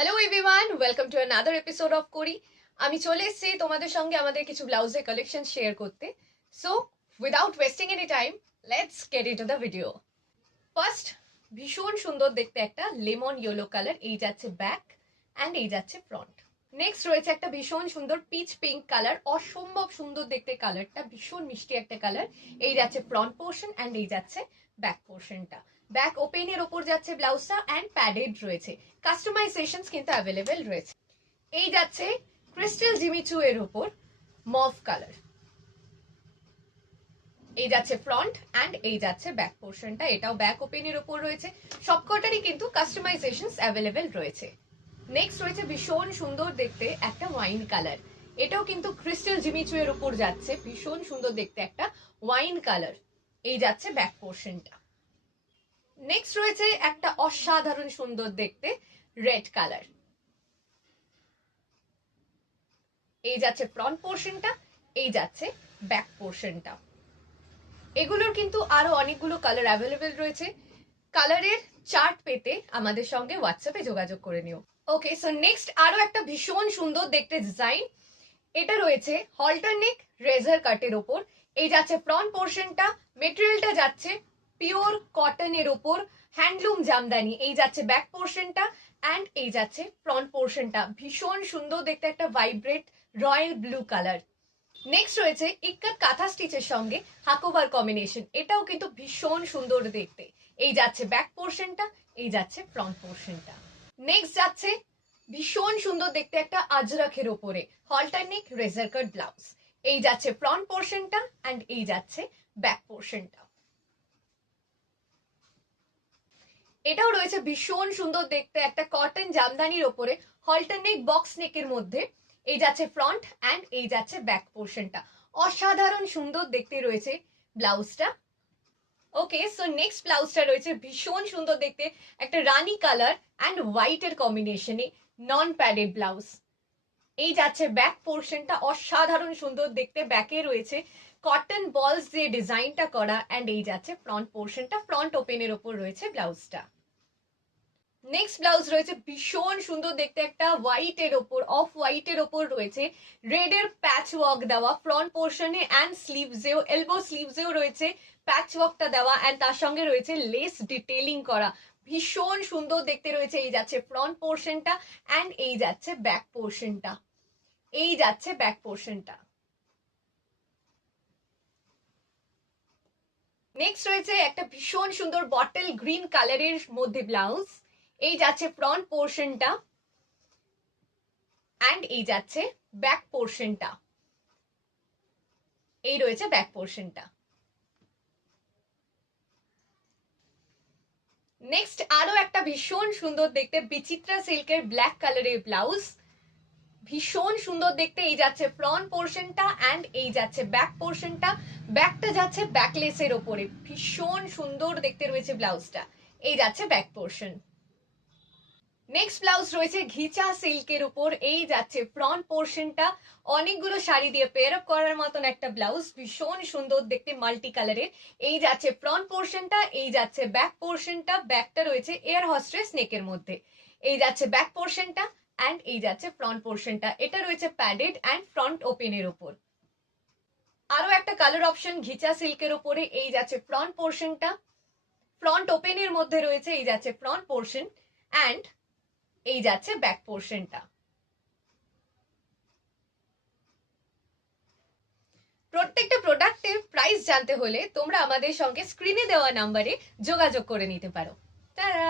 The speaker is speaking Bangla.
Hello everyone, welcome to another episode of করি। আমি চলে এসেছি তোমাদের সঙ্গে আমাদের কিছু ব্লাউজের কালেকশন শেয়ার করতে। So without wasting any time, let's get into the video. First, ভীষণ সুন্দর দেখতে একটা লেমন ইয়েলো কালার, এই যাচ্ছে ব্যাক অ্যান্ড এই যাচ্ছে ফ্রন্ট। নেক্সট রয়েছে একটা ভীষণ সুন্দর পিচ পিঙ্ক কালার, অসম্ভব সুন্দর দেখতে কালারটা, ভীষণ মিষ্টি একটা কালার। এই যাচ্ছে ফ্রন্ট পোর্শন অ্যান্ড এই যাচ্ছে ব্যাক পোর্শনটা। ব্যাক ওপেনের ওপর যাচ্ছে ব্লাউজটা অ্যান্ড প্যাডেড রয়েছে, কাস্টমাইজেশন কিন্তু অ্যাভেলেবেল রয়েছে। এই যাচ্ছে ক্রিস্টাল জিমিচু এর উপর মভ কালার, এই যাচ্ছে ফ্রন্ট অ্যান্ড এই যাচ্ছে ব্যাক পোর্শনটা, এটাও ব্যাক ওপেনের উপর রয়েছে। সবকটারই কিন্তু কাস্টমাইজেশন অ্যাভেলেবেল রয়েছে। নেক্সট রয়েছে ভীষণ সুন্দর দেখতে একটা ওয়াইন কালার, এটাও কিন্তু ক্রিস্টাল জিমিচু এর উপর যাচ্ছে, ভীষণ সুন্দর দেখতে একটা ওয়াইন কালার, এই যাচ্ছে ব্যাক পোর্শনটা। নেক্সট রয়েছে একটা অসাধারণ সুন্দর দেখতে রেড কালার, এই যাচ্ছে ফ্রন্ট পোর্শনটা, এই যাচ্ছে ব্যাক পোর্শনটা। এগুলোর কিন্তু আরো অনেকগুলো কালার অ্যাভেলেবেল রয়েছে। কালারের চার্ট পেতে আমাদের সঙ্গে হোয়াটসঅ্যাপে যোগাযোগ করে নিও। ওকে, সো নেক্সট আরো একটা ভীষণ সুন্দর দেখতে ডিজাইন, এটা রয়েছে হল্টার নেক রেজার কাটের ওপর, এই যাচ্ছে ফ্রন্ট পোর্শনটা, মেটেরিয়ালটা যাচ্ছে পিওর কটনের ওপর হ্যান্ডলুম জামদানি, এই যাচ্ছে ব্যাক পোর্শনটা অ্যান্ড এই যাচ্ছে ফ্রন্ট পোর্শনটা। ভীষণ সুন্দর দেখতে একটা vibrate royal blue colour. Next রয়েছে ইক্কাত কাঁথা স্টিচের সঙ্গে হাকোবার কম্বিনেশন, এটাও কিন্তু ভীষণ সুন্দর দেখতে, এই যাচ্ছে ব্যাক পোর্শনটা, এই যাচ্ছে ফ্রন্ট পোর্শনটা। নেক্সট যাচ্ছে ভীষণ সুন্দর দেখতে একটা আজরাখের ওপরে হল্টারনেক রেজার কাট ব্লাউজ, এই যাচ্ছে ফ্রন্ট পোর্শনটা অ্যান্ড এই যাচ্ছে ব্যাক পোর্শনটা। এটাও রয়েছে ভীষণ সুন্দর দেখতে একটা কটন জামদানির ওপরে হল্টারনেক বক্স নেকের মধ্যে, এই যাচ্ছে ফ্রন্ট অ্যান্ড এই যাচ্ছে ব্যাক পোর্শনটা। অসাধারণ সুন্দর দেখতে রয়েছে ব্লাউজটা। ওকে, সো নেক্সট ব্লাউজটা রয়েছে ভীষণ সুন্দর দেখতে একটা রানী কালার অ্যান্ড হোয়াইটের কম্বিনেশনে নন প্যাডেড ব্লাউজ, এই যাচ্ছে ব্যাক পোর্শনটা। অসাধারণ সুন্দর দেখতে ব্যাকে রয়েছে কটন বলস দিয়ে ডিজাইনটা করা অ্যান্ড এই যাচ্ছে ফ্রন্ট পোর্শনটা, ফ্রন্ট ওপেনের ওপর রয়েছে ব্লাউজটা। নেক্সট ব্লাউজ রয়েছে ভীষণ সুন্দর দেখতে একটা হোয়াইটের ওপর, অফ হোয়াইটের ওপর রয়েছে রেড এর প্যাচ ওয়ার্ক দেওয়া, ফ্রন্ট পোর্শনে অ্যান্ড স্লিভসেও এলবো স্লিভসেও রয়েছে প্যাচ ওয়ার্কটা দেওয়া অ্যান্ড তার সঙ্গে রয়েছে লেস ডিটেইলিং করা, ভীষণ সুন্দর দেখতে রয়েছে। এই যাচ্ছে ফ্রন্ট পোর্শনটা অ্যান্ড এই যাচ্ছে ব্যাক পোর্শনটা, এই যাচ্ছে ব্যাক পোর্শনটা। নেক্সট রয়েছে একটা ভীষণ সুন্দর বটল গ্রিন কালারের মধ্যে ব্লাউজ, এই যাচ্ছে ফ্রন্ট পোর্শনটা অ্যান্ড এই যাচ্ছে ব্যাক পোর্শনটা, এই রয়েছে ব্যাক পোর্শনটা। নেক্সট আরো একটা ভীষণ সুন্দর দেখতে বিচিত্রা সিল্কের ব্ল্যাক কালারের ব্লাউজ, ভীষণ সুন্দর দেখতে, এই যাচ্ছে ফ্রন্ট পোর্শনটা অ্যান্ড এই যাচ্ছে ব্যাক পোর্শনটা, ব্যাকটা যাচ্ছে ব্যাকলেসের ওপরে, ভীষণ সুন্দর দেখতে রয়েছে ব্লাউজটা, এই যাচ্ছে ব্যাক পোর্শন। নেক্সট ব্লাউজ রয়েছে ঘিচা সিল্কের উপর, এই যাচ্ছে ফ্রন্ট পোর্শনটা, অনেকগুলো শাড়ি দিয়ে পেয়ার আপ করার মতন একটা ব্লাউজ, ভীষণ সুন্দর দেখতে মাল্টি কালারের, এই যাচ্ছে ফ্রন্ট পোর্শনটা, এই যাচ্ছে ব্যাক পোর্শনটা, ব্যাকটা রয়েছে এয়ার হস্ট্রেস নেকের মধ্যে, এই যাচ্ছে ব্যাক পোর্শনটা অ্যান্ড এই যাচ্ছে ফ্রন্ট পোর্শনটা, এটা রয়েছে প্যাডেড অ্যান্ড ফ্রন্ট ওপেনের উপর। আরো একটা কালার অপশন ঘিচা সিল্কের উপরে, এই যাচ্ছে ফ্রন্ট পোর্শনটা, ফ্রন্ট ওপেনের মধ্যে রয়েছে, এই যাচ্ছে ফ্রন্ট পোর্শন অ্যান্ড এই যাচ্ছে ব্যাক পোর্শনটা। প্রত্যেকটা প্রোডাক্টের প্রাইস জানতে হলে তোমরা আমাদের সঙ্গে স্ক্রিনে দেওয়া নাম্বারে যোগাযোগ করে নিতে পারো। তারা